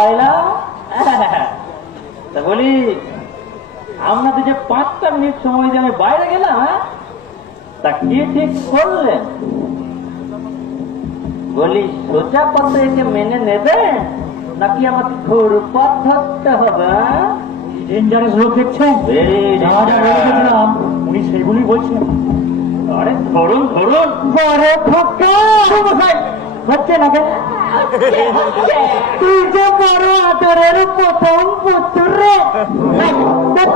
পাইলাম। তা বলি আপনাদের যে 5টা মিনিট সময় যে আমি বাইরে গেলাম, তা কি ঠিক করলেন? বলি সোজা পথে একে মেনে নেবেন নাকি আমাকে ঘুরপথ ধরতে হবে? ডেঞ্জারাস লোক দেখছেন, উনি সেইগুলি বলছেন। আরে ধরুন ধরুন। বড় খোকা হচ্ছে না কেন? তুই যে বড় আদরের প্রথম পুত্র রে,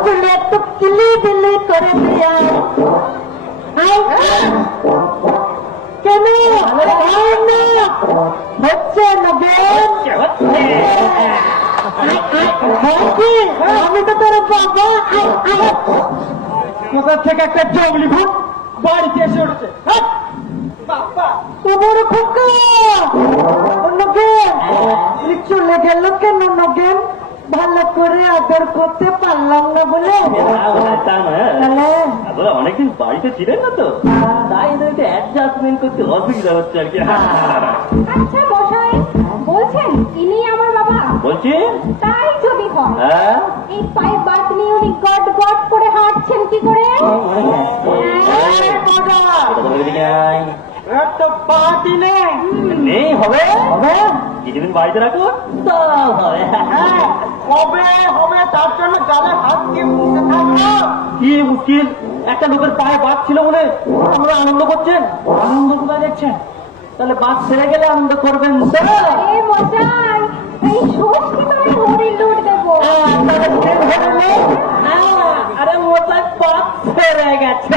তুলে তো কিলি বিলি করে দিয়া কেন হচ্ছে না বেন? আমি তো তোর বাবা। কোথা থেকে একটা জঙ্গলি ভূত বাড়িতে এসে উঠেছে। তোমার খোকা নগেন চলে গেল কেন? নগেন ভালো করে আদর করতে পারলাম না বলে? অনেকদিন বাড়িতে ছিলেন না তো, তাই এদেরকে অ্যাডজাস্টমেন্ট করতে অসুবিধা হচ্ছে আর কি। আচ্ছা মশাই, বলছেন ইনি আমার বাবা? বলছি তাই যদি হয়, এই পায়ে বাত নিয়ে উনি গট গট করে হাঁটছেন কি করে? নেই হবে হবে কিছুদিন বাড়িতে রাখো তো হবে। কবে হবে তার জন্য যাদের হাত দিয়ে বসে থাকবো। কি মুশকিল, একটা লোকের পায়ে বাদ ছিল বলে আমরা আনন্দ করছেন? আনন্দ কোথায় দেখছেন? তাহলে বাদ ছেড়ে গেলে আনন্দ করবেন তো? এ মশাই, এই ষষ্ঠী করে হরি লুট দেবো। আরে মোটাই বাদ ছেড়ে গেছে।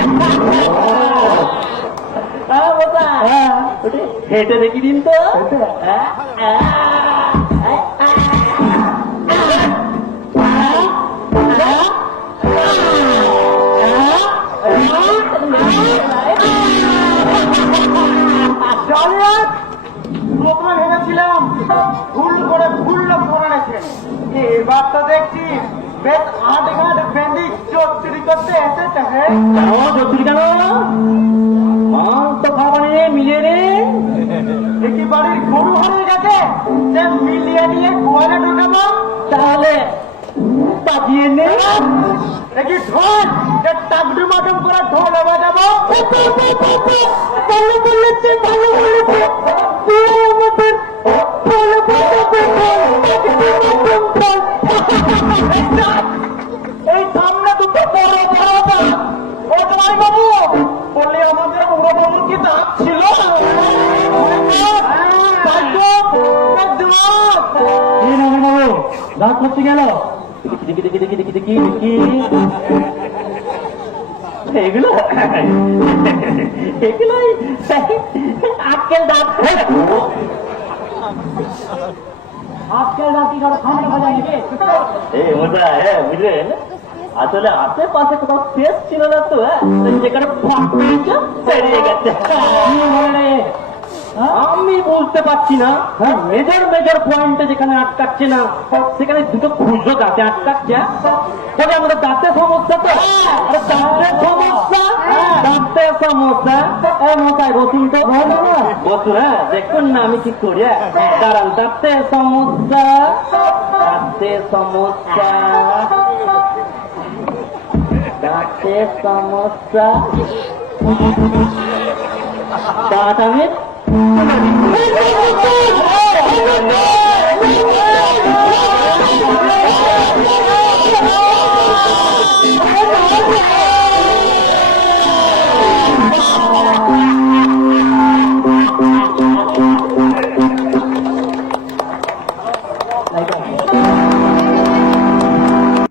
হেঁটে দেখি দিন তো। প্রথমে ভেবেছিলাম ভুল করে ভুল লোক ধরে রেখে, এবার তো দেখছি বেশ আটঘাট বেঁধি চোরি করতে এসেছে। কেন চৌধুরী কেন? তো খাবারে মিলিয়ে রে দেখি বাড়ির গরু হারিয়ে গেছে, সে মিলিয়ে নিয়ে গোয়ালে ঢুকাবো। তাহলে পাঠিয়ে নে। দেখি ঢোল, যে টাকডু মাটম করে ঢোল বাজাবো। ভালো বলেছে, ভালো বলেছে। এই সামনে দুটো বড় বড় ও তোমার বাবু বললে আমাদের বড় বাবুর কি দাঁত ছিল? দাঁত করতে গেল দেখি দেখি দেখি দেখি দেখি দেখি এগুলো এগুলোই আজকের দাঁত। আজকাল রাতি কারো খানা খাওয়া নাকি? বুঝলেন, আসলে আশেপাশে কোথাও শেষ ছিল না তো, যেখানে বেরিয়ে গেছে। আমি বলতে পারছি না, মেজর মেজর পয়েন্টে যেখানে আটকাচ্ছে না সেখানে দুটো খুচরো দাঁতে আটকাচ্ছে। তবে আমাদের দাঁতের সমস্যা তো, দাঁতের সমস্যা, দাঁতের সমস্যা। মশাই বসুন তো, বসুন। দেখুন না আমি কি করি, দাঁড়ান। দাঁতের সমস্যা, দাঁতের সমস্যা, দাঁতের সমস্যা, দাঁত আমি